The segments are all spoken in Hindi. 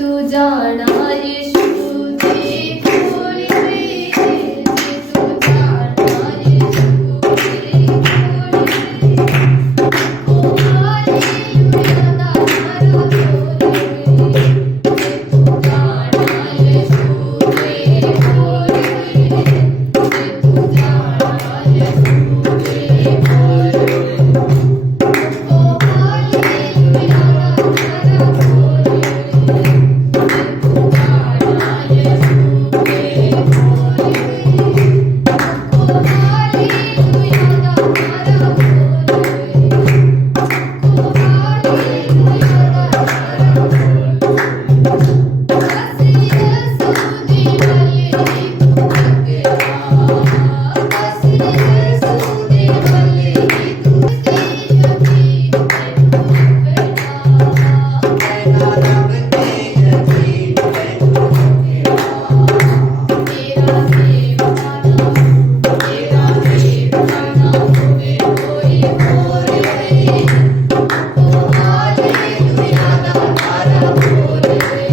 तू जाना यीशु दे खोल वे, जे तू जाना यीशु दे खोल वे, ओ हालेलुया दा तारा खोल वे, जे तू जाना यीशु दे खोल वे, जे तू जाना यीशु दे खोल वे, ओ हालेलुया दा तारा खोल वे, जे तू जाना यीशु दे खोल वे, ओ हालेलुया दा तारा खोल वे, ओ हालेलुया दा तारा खोल वे, असी यसू दी वल्ले तू अगला, असी यसू दी वल्ले तू तेज यकीन ते तू अगला, तेरा रब तेज यकीन ते तू अगला, तेरा सेवकाना होवे कोई और वे, ओ हालेलुया दा तारा खोल वे,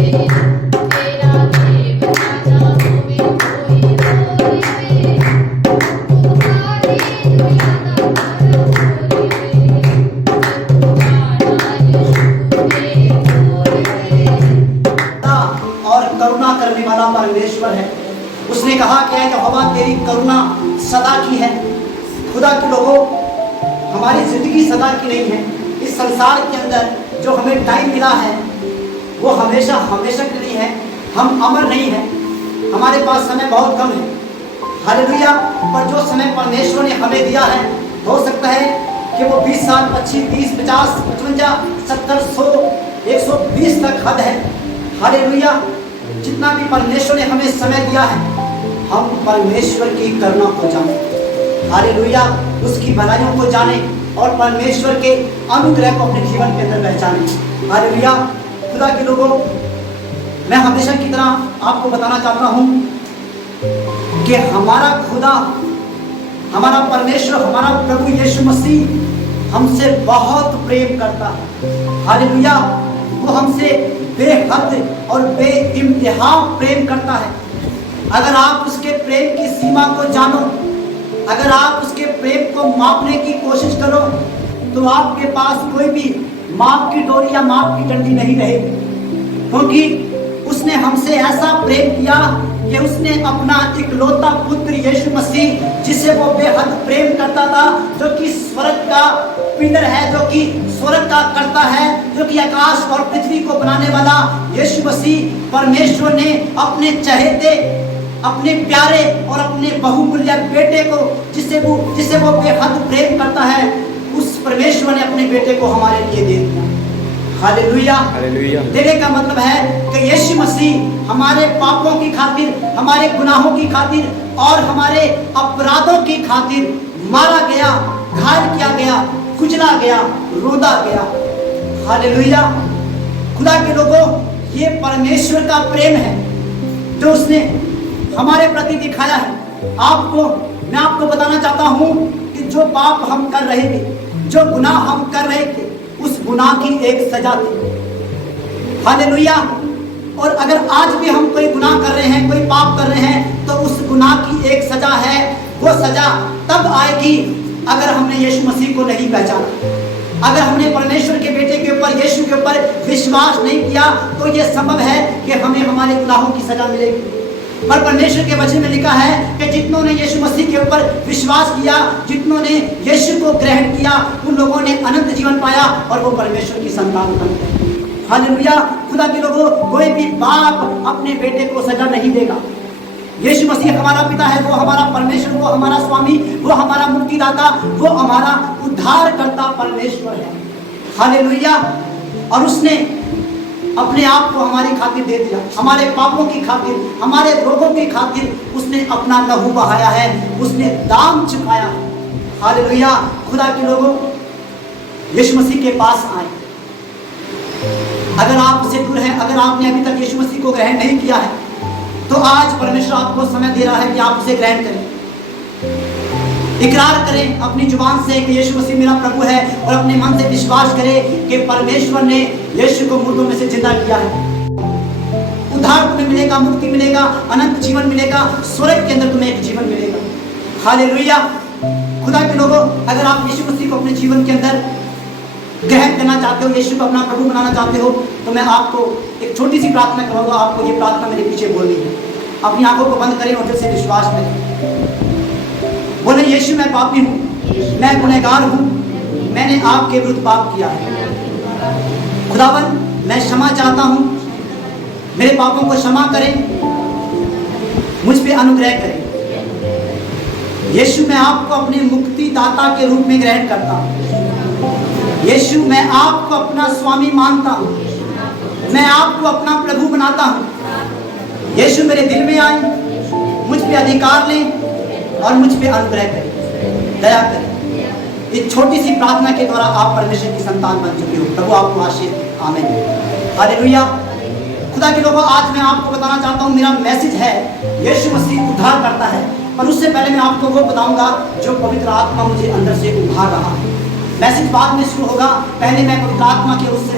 तेरा सेवकाना होवे कोई और वे, ओ हालेलुया दा तारा खोल वे, तू जाना यीशु दे खोल वे। और करुणा करने वाला परमेश्वर है। उसने कहा कि यहोवा तेरी करुणा सदा की है। खुदा के लोगों, हमारी जिंदगी सदा की नहीं है। इस संसार के अंदर जो हमें टाइम मिला है वो हमेशा हमेशा के लिए है। हम अमर नहीं है, हमारे पास समय बहुत कम है। हालेलुया। पर जो समय परमेश्वर ने हमें दिया है, हो सकता है कि वो 20 साल, 25, 30, 50, 55, 70, 100, 120 तक हद है। हालेलुया। जितना भी परमेश्वर ने हमें समय दिया है, हम परमेश्वर की करुणा को जाने, हालेलुया, उसकी भलाइयों को जाने और परमेश्वर के अनुग्रह को अपने जीवन के अंदर पहचाने। हालेलुया। खुदा के लोगों, मैं हमेशा की तरह आपको बताना चाहता हूँ कि हमारा खुदा, हमारा परमेश्वर, हमारा प्रभु यीशु मसीह हमसे बहुत प्रेम करता है। हालेलुया। वो हमसे बेहद और बेइंतहा प्रेम करता है। अगर आप उसके प्रेम की सीमा को जानो, अगर आप उसके प्रेम को मापने की कोशिश करो, तो आपके पास कोई भी माप की डोरी या माप की डंडी नहीं रहेगी। क्योंकि उसने हमसे ऐसा प्रेम किया कि उसने अपना इकलौता पुत्र यीशु मसीह, जिसे वो बेहद प्रेम करता था, जो कि स्वर्ग का पिलर है, जो कि स्वर्ग का कर्ता है, जो कि आकाश और पृथ्वी को बनाने वाला यीशु मसीह, परमेश्वर ने अपने चहेते, अपने प्यारे और अपने बहुमूल्य बेटे को, जिसे वो बेहद प्रेम करता है, उस परमेश्वर ने अपने बेटे को हमारे लिए दे दिया। हालेलुया। हालेलुया। देने का मतलब है कि यीशु मसीह हमारे पापों की खातिर, हमारे गुनाहों की खातिर और हमारे अपराधों की खातिर मारा गया, घायल किया गया, कुचला गया, रोदा गया। हालेलुया। खुदा के लोगों, ये परमेश्वर का प्रेम है जो उसने हमारे प्रति दिखाया है। मैं आपको बताना चाहता हूँ कि जो पाप हम कर रहे थे, जो गुनाह हम कर रहे थे, उस गुनाह की एक सजा थी। हालेलुया। और अगर आज भी हम कोई गुनाह कर रहे हैं, कोई पाप कर रहे हैं, तो उस गुनाह की एक सजा है। वो सजा तब आएगी अगर हमने यीशु मसीह को नहीं पहचाना, अगर हमने परमेश्वर के बेटे के ऊपर, यीशु के ऊपर विश्वास नहीं किया, तो यह संभव है कि हमें हमारे गुनाहों की सजा मिलेगी। पर परमेश्वर के वचन में लिखा है कि जितनों ने यीशु मसीह के ऊपर विश्वास किया, जितनों ने यीशु को ग्रहण किया, उन लोगों ने अनंत जीवन पाया और वो परमेश्वर की संतान बन गए। हालेलुया। खुदा के लोगों, कोई भी बाप अपने बेटे को सजा नहीं देगा। यीशु मसीह हमारा पिता है, वो हमारा परमेश्वर, वो हमारा स्वामी, वो हमारा मुक्तिदाता, वो हमारा उद्धारकर्ता परमेश्वर है। हालेलुया। और उसने अपने आप को हमारी खातिर दे दिया, हमारे पापों की खातिर, हमारे रोगों की खातिर उसने अपना लहू बहाया है, उसने दाम चुकाया। हालेलुया। खुदा के लोगों, यीशु मसीह के पास आए। अगर आप उससे दूर हैं, अगर आपने अभी तक यीशु मसीह को ग्रहण नहीं किया है, तो आज परमेश्वर आपको समय दे रहा है कि आप उसे ग्रहण करें। इकरार करें अपनी जुबान से कि यीशु मसीह मेरा प्रभु है, और अपने मन से विश्वास करें कि परमेश्वर ने यीशु को मुर्दों में से जिंदा किया है। उद्धार तुम्हें मिलेगा, मुक्ति मिलेगा, अनंत जीवन मिलेगा, स्वर्ग के अंदर तुम्हें एक जीवन मिलेगा। हालेलुया। खुदा के लोगों, अगर आप यीशु मसीह को अपने जीवन के अंदर ग्रहण करना चाहते हो, यीशु को अपना प्रभु बनाना चाहते हो, तो मैं आपको एक छोटी सी प्रार्थना करूंगा। आपको ये प्रार्थना मेरे पीछे बोलनी है। अपनी आंखों को बंद करें और दिल से विश्वास करें। बोले, यीशु मैं पापी हूँ, मैं गुनहगार हूँ, मैंने आपके विरुद्ध पाप किया है। खुदावन, मैं क्षमा चाहता हूँ, मेरे पापों को क्षमा करें, मुझ पे अनुग्रह करें। यीशु मैं आपको अपने मुक्तिदाता के रूप में ग्रहण करता हूँ। यीशु मैं आपको अपना स्वामी मानता हूँ, मैं आपको अपना प्रभु बनाता हूँ। यीशु मेरे दिल में आए, मुझ पे अधिकार लें और मुझ पे अनुग्रह करें, दया करें। इस छोटी सी प्रार्थना के द्वारा आप परमेश्वर की संतान बन चुके हो। प्रभु आपको आशीष दे। आमीन। हालेलुया। खुदा के लोगों, आज मैं आपको बताना चाहता हूँ, मेरा मैसेज है यीशु मसीह उद्धार करता है। पर उससे पहले मैं आपको वो बताऊंगा जो पवित्र आत्मा मुझे अंदर से उभार रहा है। मैसेज बाद में शुरू होगा, पहले मैं पवित्र आत्मा के उससे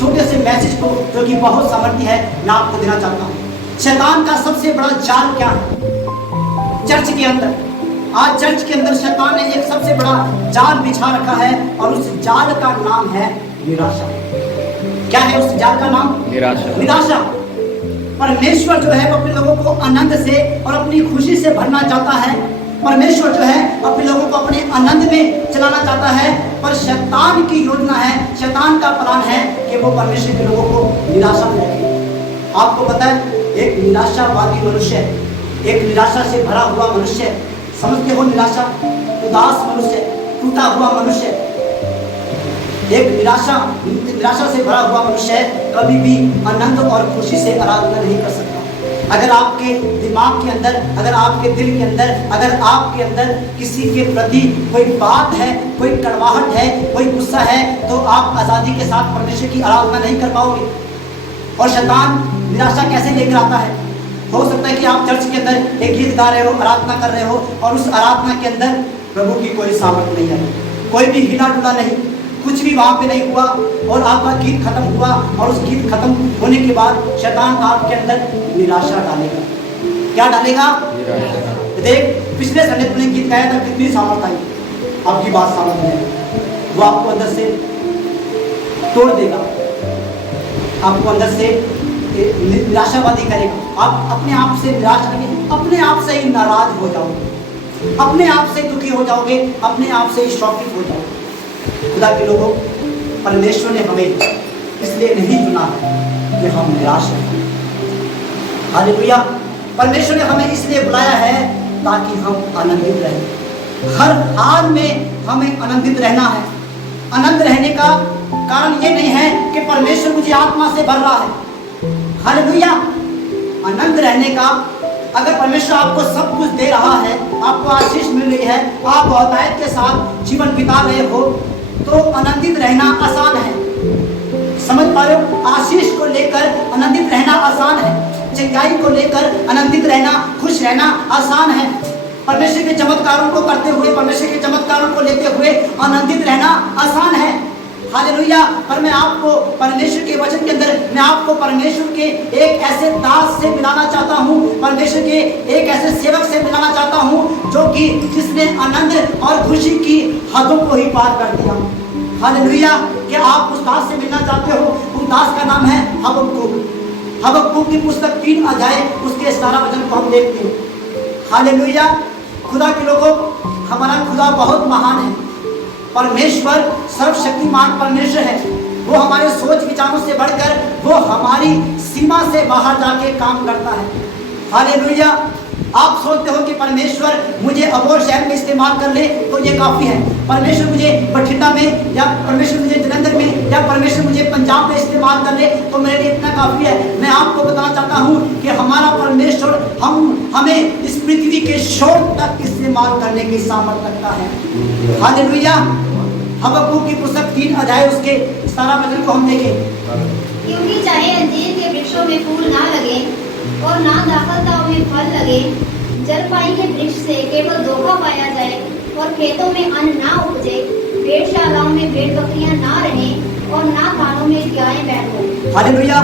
छोटे से मैसेज को, जो कि बहुत सामर्थ्य है, मैं आपको देना चाहता हूँ। शैतान का सबसे बड़ा जाल क्या है? चर्च के अंदर, आज चर्च के अंदर शैतान ने एक सबसे बड़ा जाल बिछा रखा है और उस जाल का नाम है निराशा। क्या है उस जाल का नाम? निराशा। परमेश्वर जो है वो अपने लोगों को आनंद से और अपनी खुशी से भरना चाहता है। परमेश्वर जो है अपने लोगों को अपने आनंद में चलाना चाहता है। पर शैतान की योजना है, शैतान का प्लान है कि वो परमेश्वर के लोगों को निराशा में रखे। आपको पता है, एक निराशावादी मनुष्य है, एक निराशा से भरा हुआ मनुष्य, समझते हो? निराशा, उदास मनुष्य, टूटा हुआ मनुष्य, एक निराशा से भरा हुआ मनुष्य कभी भी आनंद और खुशी से आराधना नहीं कर सकता। अगर आपके दिमाग के अंदर, अगर आपके दिल के अंदर, अगर आपके अंदर किसी के प्रति कोई बात है, कोई कड़वाहट है, कोई गुस्सा है, तो आप आज़ादी के साथ परमेश्वर की आराधना नहीं कर पाओगे। और शैतान निराशा कैसे लेकर आता है? हो सकता है कि आप चर्च के अंदर एक गीत गा रहे हो, आराधना कर रहे हो, और उस आराधना के अंदर प्रभु की कोई सामर्थ नहीं है, कोई भी हिला डुला नहीं, कुछ भी वहाँ पे नहीं हुआ, और आपका गीत खत्म हुआ, और उस गीत खत्म होने के बाद शैतान आपके अंदर निराशा डालेगा। क्या डालेगा? देख, पिछले संडे तुमने गीत गाया था, कितनी सामर्थ आई, आपकी बात सामर्थ है, वो आपको अंदर से तोड़ देगा, आपको अंदर से निराशावादी करेगा। आप अपने आप से निराश करेंगे, अपने आप से ही नाराज हो जाओगे, अपने आप से दुखी हो जाओगे, अपने आप से ही शौकित हो जाओगे। खुदा के लोगों, परमेश्वर ने हमें इसलिए नहीं चुना है कि हम निराश हैं। हालेलुया। परमेश्वर ने हमें इसलिए बुलाया है ताकि हम आनंदित रहें। हर हाल में हमें आनंदित रहना है। आनंद रहने का कारण ये नहीं है कि परमेश्वर मुझे आत्मा से भर रहा है। हालेलुया। आनंद रहने का, अगर परमेश्वर आपको सब कुछ दे रहा है, आपको आशीष मिल रही है, आप बहुतायत के साथ जीवन बिता रहे हो, तो आनंदित रहना आसान है। समझ पा रहे हो? आशीष को लेकर आनंदित रहना आसान है, चंगाई को लेकर आनंदित रहना, खुश रहना आसान है। परमेश्वर के चमत्कारों को करते हुए, परमेश्वर के चमत्कारों को लेते हुए आनंदित रहना आसान है। हालेलुया। पर मैं आपको परमेश्वर के वचन के अंदर, मैं आपको परमेश्वर के एक ऐसे दास से मिलाना चाहता हूँ, परमेश्वर के एक ऐसे सेवक से मिलाना चाहता हूँ जो कि जिसने आनंद और खुशी की हदों को ही पार कर दिया। हालेलुया। क्या आप उस दास से मिलना चाहते हो? उस दास का नाम है हबक्कूक। हबक्कूक की पुस्तक 3 अध्याय उसके 17 वचन को हम देखते हैं। हालेलुया। खुदा के लोगों, हमारा खुदा बहुत महान है। परमेश्वर सर्वशक्तिमान परमेश्वर है। वो हमारे सोच विचारों से बढ़कर वो हमारी सीमा से बाहर जाके काम करता है। हालेलुया। आप सोचते हो कि परमेश्वर मुझे अबोहर शहर में इस्तेमाल कर ले तो ये काफ़ी है, परमेश्वर मुझे बठिंडा में, या परमेश्वर मुझे जलंधर में, या परमेश्वर मुझे पंजाब में इस्तेमाल कर ले तो मेरे लिए इतना काफ़ी है। मैं आपको बताना चाहता हूँ कि हमारा परमेश्वर हमें इस पृथ्वी के शोर तक इस्तेमाल करने की सामर्थ्य रखता है। हालेलुया। हबक्कूक की पुस्तक 3 अध्याय उसके 17 वचन को हम देखें। क्योंकि चाहे अंजीर के वृक्षों में फूल ना लगे और ना दाखलताओं में फल लगे, जलपाई के वृक्ष से केवल धोखा पाया जाए और खेतों में अन्न ना उपजे, भेड़शालाओं में भेड़ बकरियां ना रहें और ना खानों में गायें बैठ हों। हालेलुया।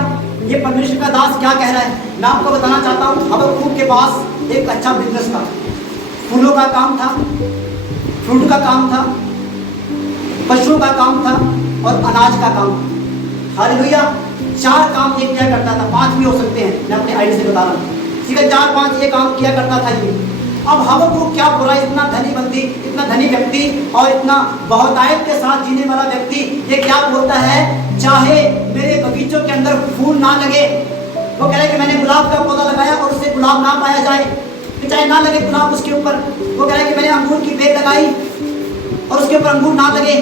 ये परमेश्वर का दास क्या कह रहा है, मैं आपको बताना चाहता हूँ। हबक्कूक के पास एक अच्छा बिजनेस था, फूलों का काम था, फ्रूट का काम था, पशुओं का काम था और अनाज का काम था। हालेलुया। 4 काम ये किया करता था, 5 भी हो सकते हैं, मैं अपने आइडिया से बता रहा हूँ। ठीक है, 4-5 ये काम किया करता था ये। अब हबक्कूक क्या बुरा, इतना धनी बंदी, इतना धनी व्यक्ति और इतना बहुतायत के साथ जीने वाला व्यक्ति, ये क्या बोलता है, चाहे मेरे बगीचों के अंदर फूल ना लगे, वो कह रहे कि मैंने गुलाब का पौधा लगाया और उससे गुलाब ना पाया जाए, चाहे ना लगे गुलाब उसके ऊपर। वो कह रहे कि मैंने अंगूर की बेल लगाई और उसके ऊपर अंगूर ना लगे,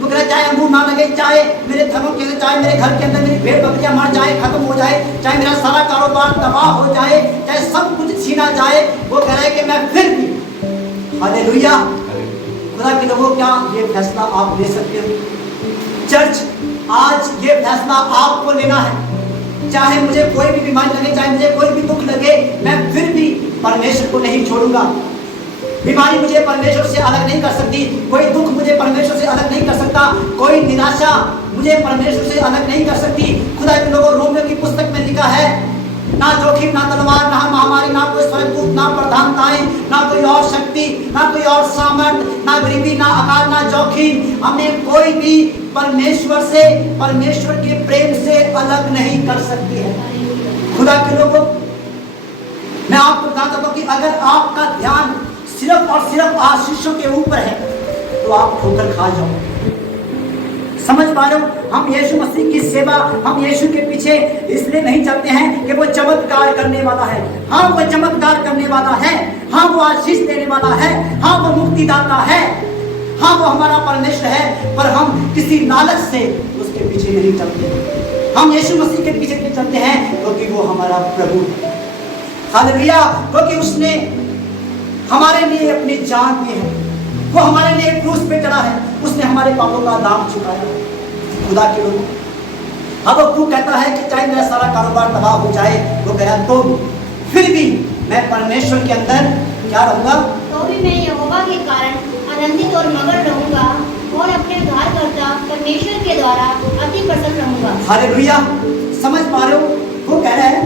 वो कह रहे चाहे अंगूर ना लगे, चाहे मेरे घरों के अंदर, चाहे मेरे घर के अंदर मेरी भेड़ बकरियां मर जाए, खत्म हो जाए, चाहे मेरा सारा कारोबार तबाह हो जाए, चाहे सब कुछ छीना जाए, वो कह रहे कि मैं फिर भी, हालेलुया, खुदा के लोगों, क्या ये फैसला आप ले सकते हो? चर्च, आज ये फैसला आपको लेना है। चाहे मुझे कोई भी बीमारी लगे, चाहे मुझे कोई भी दुख लगे, मैं फिर भी परमेश्वर को नहीं छोड़ूंगा। बीमारी मुझे परमेश्वर से अलग नहीं कर सकती, कोई दुख मुझे परमेश्वर से अलग नहीं कर सकता, कोई निराशा मुझे परमेश्वर से अलग नहीं कर सकती। खुदा के लोगों, रोमियो की पुस्तक में लिखा है, ना जोखिम, ना तलवार, ना महामारी, ना कोई स्वर्गदूत, ना प्रधानताएं, ना कोई और शक्ति, ना कोई और सामर्थ, ना गरीबी, ना अकाल, ना जोखिम, हमें कोई भी परमेश्वर से, परमेश्वर के प्रेम से अलग नहीं कर सकती है। खुदा के लोगों, मैं आपको बताना चाहता हूं कि अगर आपका ध्यान सिर्फ और सिर्फ आशीषों के ऊपर है तो आप ठोकर खा जाओ। समझ पा रहे हो? हम यीशु मसीह की सेवा, हम यीशु के पीछे इसलिए नहीं चलते हैं कि वो चमत्कार करने वाला है। हाँ, वो चमत्कार करने वाला है, हाँ वो आशीष देने वाला है, हाँ वो मुक्तिदाता है, हाँ वो हमारा परमेश्वर है, पर हम किसी लालच से उसके पीछे नहीं चलते। हम यीशु मसीह के पीछे क्यों चलते हैं? क्योंकि वो हमारा प्रभु है। हालेलुया। क्योंकि उसने हमारे लिए अपनी जान दी है, वो हमारे लिए क्रूस पे चढ़ा है, उसने हमारे पापों का दाम चुकाया। खुदा के लोग, अब तू कहता है कि चाहे मेरा सारा कारोबार तबाह हो जाए, वो कह रहा तो फिर भी मैं परमेश्वर के अंदर क्या रहूंगा, तो भी मैं यहोवा के कारण आनंदित और मगन रहूंगा और अपने उद्धारकर्ता परमेश्वर के द्वारा अति प्रसन्न रहूंगा। हालेलुया। समझ पा रहे हो? वो कह रहा है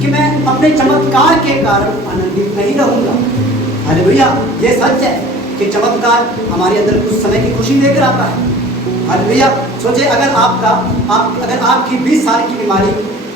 कि मैं अपने चमत्कार के कारण आनंदित नहीं रहूंगा। हालेलुया। ये सच है कि चमत्कार हमारे अंदर कुछ समय की खुशी लेकर आता है। हालेलुया। सोचे अगर आपकी 20 साल की बीमारी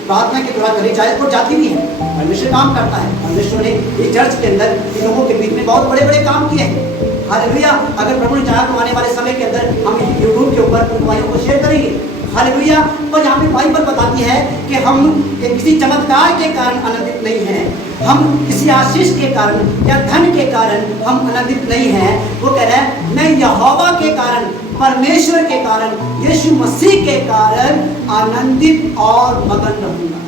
प्रार्थना के द्वारा करी जाए और जाती नहीं है, परमेश्वर काम करता है। परमेश्वर ने इस चर्च के अंदर इन लोगों के बीच में बहुत बड़े बड़े काम किए हैं। हालेलुया। अगर प्रभु ने चाहा तो आने वाले समय के अंदर हम यूट्यूब के ऊपर उन भाइयों को शेयर करेंगे। हालेलुया। पर यहाँ पे बाइबल बताती है कि हम किसी चमत्कार के कारण आनंदित नहीं हैं, हम किसी आशीष के कारण या धन के कारण हम आनंदित नहीं हैं। वो कह रहा है मैं यहोवा के कारण, परमेश्वर के कारण, यीशु मसीह के कारण आनंदित और मगन रहूंगा।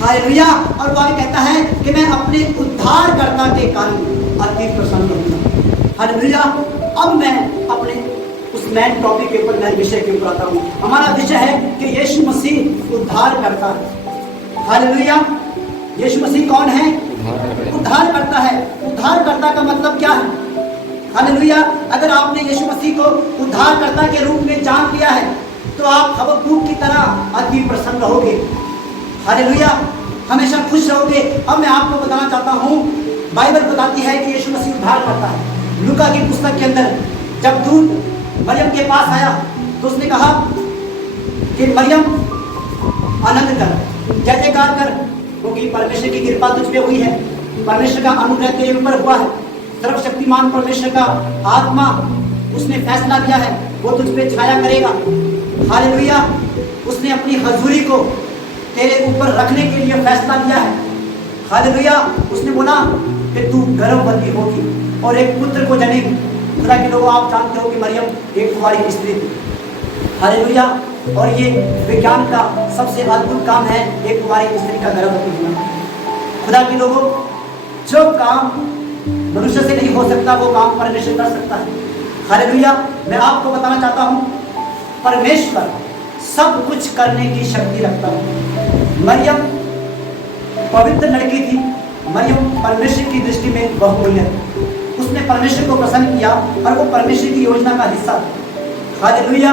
हालेलुया। और वो कहता है कि मैं अपने उद्धारकर्ता के कारण अति प्रसन्न रहूंगा। हालेलुया। अब मैं अपने उस मेन टॉपिक के ऊपर, नए विषय के ऊपर आता हूँ। हमारा विषय है कि यीशु मसीह उद्धार करता है। हालेलुया। यीशु मसीह कौन है? उद्धार करता है। उद्धार करता का मतलब क्या है? हालेलुया। अगर आपने यीशु मसीह को उद्धारकर्ता के रूप में जान लिया है तो आप हबक्कूक की तरह अति प्रसन्न रहोगे। हालेलुया। हमेशा खुश रहोगे। अब मैं आपको बताना चाहता हूँ, बाइबल बताती है कि यीशु मसीह उद्धार करता है। लूका की पुस्तक के अंदर जब दूत मरियम के पास आया तो उसने कहा कि मरियम आनंद कर, जय जयकार कर, क्योंकि परमेश्वर की कृपा तुझ पे हुई है, परमेश्वर का अनुग्रह तेरे ऊपर हुआ है। सर्वशक्तिमान परमेश्वर का आत्मा उसने फैसला लिया है, वो तुझ पे छाया करेगा। हालेलुया। उसने अपनी हजूरी को तेरे ऊपर रखने के लिए फैसला लिया है। हालेलुया। उसने बोला कि तू गर्भवती होगी और एक पुत्र को जनेगी। खुदा के लोगों, आप जानते हो कि मरियम एक कुंवारी स्त्री थी। हालेलुया। और ये विज्ञान का सबसे अद्भुत काम है, एक कुंवारी स्त्री का गर्भवती होना। खुदा के लोगों, जो काम मनुष्य से नहीं हो सकता वो काम परमेश्वर कर सकता है। हालेलुया। मैं आपको बताना चाहता हूँ, परमेश्वर सब कुछ करने की शक्ति रखता है। मरियम पवित्र लड़की थी। मरियम परमेश्वर की दृष्टि में बहुमूल्य थी। उसने परमेश्वर को प्रसन्न किया और वो परमेश्वर की योजना का हिस्सा था। हालेलुया।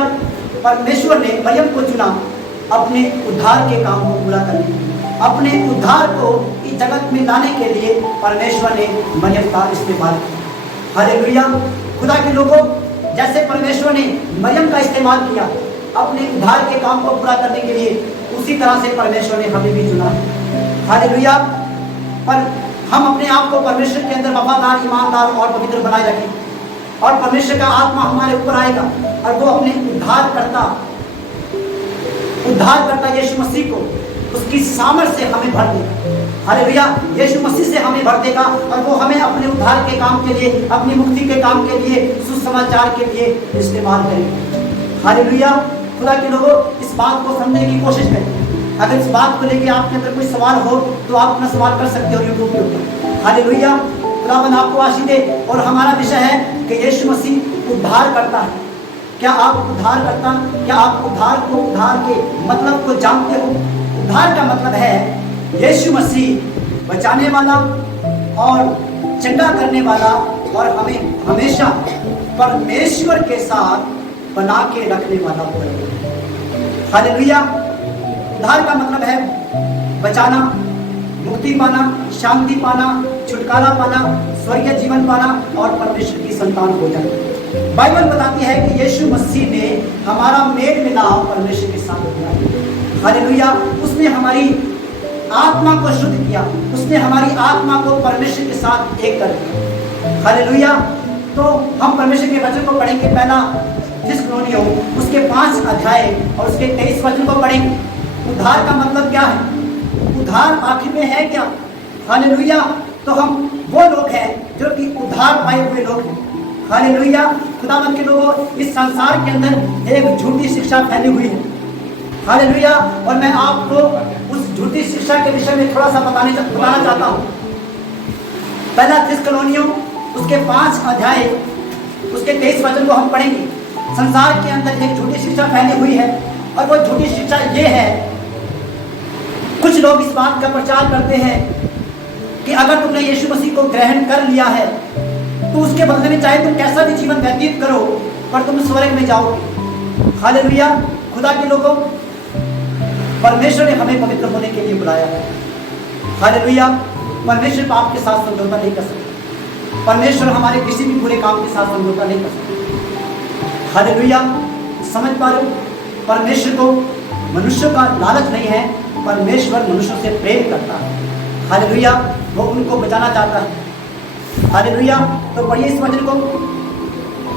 परमेश्वर ने मरियम को चुना अपने उद्धार के काम को पूरा करने के लिए, अपने उद्धार को इस जगत में लाने के लिए परमेश्वर ने मरियम का इस्तेमाल किया। हालेलुया। खुदा के लोगों, जैसे परमेश्वर ने मरियम का इस्तेमाल किया अपने उद्धार के काम को पूरा करने के लिए, उसी तरह से परमेश्वर ने हमें भी चुना है। हालेलुया। पर हम अपने आप को परमेश्वर के अंदर वफादार, ईमानदार और पवित्र बनाए रखें और परमेश्वर का आत्मा हमारे ऊपर आएगा और वो अपने उद्धारकर्ता यीशु मसीह को उसकी सामर्थ से हमें भर देगा। हालेलुया। यीशु मसीह से हमें भर देगा और वो हमें अपने उद्धार के काम के लिए, अपनी मुक्ति के काम के लिए, सुसमाचार के लिए इस्तेमाल करेगा। हालेलुया। खुदा के लोगों, इस बात को समझने की कोशिश करें। अगर इस बात को लेके आपके अंदर कोई सवाल हो तो आप अपना सवाल कर सकते हो यूट्यूब के ऊपर। हालेलुया। खुदावंद आपको आशीष दे। और हमारा विषय है कि यीशु मसीह उद्धार करता है। क्या आप उद्धार करता? क्या आप उद्धार के मतलब को जानते हो? उद्धार का मतलब है यीशु मसीह बचाने वाला और चंगा करने वाला और हमें हमेशा परमेश्वर के साथ बना के रखने वाला होगा। हालेलुया। उद्धार का मतलब है बचाना, मुक्ति पाना, शांति पाना, छुटकारा पाना, स्वर्गीय जीवन पाना और परमेश्वर की संतान हो जाना। बाइबल बताती है कि यीशु मसीह ने हमारा मेल मिलाप परमेश्वर के साथ किया। हालेलुया। उसने हमारी आत्मा को शुद्ध किया, उसने हमारी आत्मा को परमेश्वर के साथ एक कर दिया। हालेलुया। तो हम परमेश्वर के वचन को पढ़ेंगे। पहला थिस्सलुनीयों उसके 5 अध्याय और उसके 23 वचन को पढ़ेंगे। उद्धार का मतलब क्या है? उद्धार आखिर में है क्या? हालेलुया। तो हम वो लोग हैं जो कि उद्धार पाए हुए लोग हैं। हालेलुया। खुदावंद के लोगों, इस संसार के अंदर एक झूठी शिक्षा फैली हुई है। हालेलुया। और मैं आपको उस झूठी शिक्षा के विषय में थोड़ा सा बताना चाहता हूँ। पहला थिस्सलुनीयों उसके 5 अध्याय उसके 23 वचन को हम पढ़ेंगे। संसार के अंदर एक झूठी शिक्षा फैली हुई है और वो झूठी शिक्षा ये है, कुछ लोग इस बात का प्रचार करते हैं कि अगर तुमने यीशु मसीह को ग्रहण कर लिया है तो उसके बदले में चाहे तुम कैसा भी जीवन व्यतीत करो पर तुम स्वर्ग में जाओगे। हालेलुया। खुदा के लोगों, परमेश्वर ने हमें पवित्र होने के लिए बुलाया है। हालेलुया। परमेश्वर पाप के साथ समझौता नहीं कर सकता। परमेश्वर हमारे किसी भी बुरे काम के साथ समझौता नहीं कर सकता। हालेलुया। समझ पा रहे हो? परमेश्वर को मनुष्य का लालच नहीं है। परमेश्वर मनुष्य से प्रेम करता है। हालेलुया। वो उनको बचाना चाहता है। हालेलुया। तो पढ़िए इस वचन को।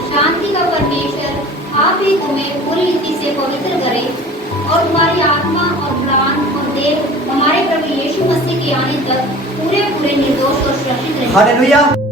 शांति का परमेश्वर आप ही तुम्हें पूरी रीति से पवित्र करे और तुम्हारी आत्मा और प्राण और देह हमारे प्रभु यीशु मसीह के आने तक पूरे निर्दोष और सुरक्षित रहे। हालेलुया।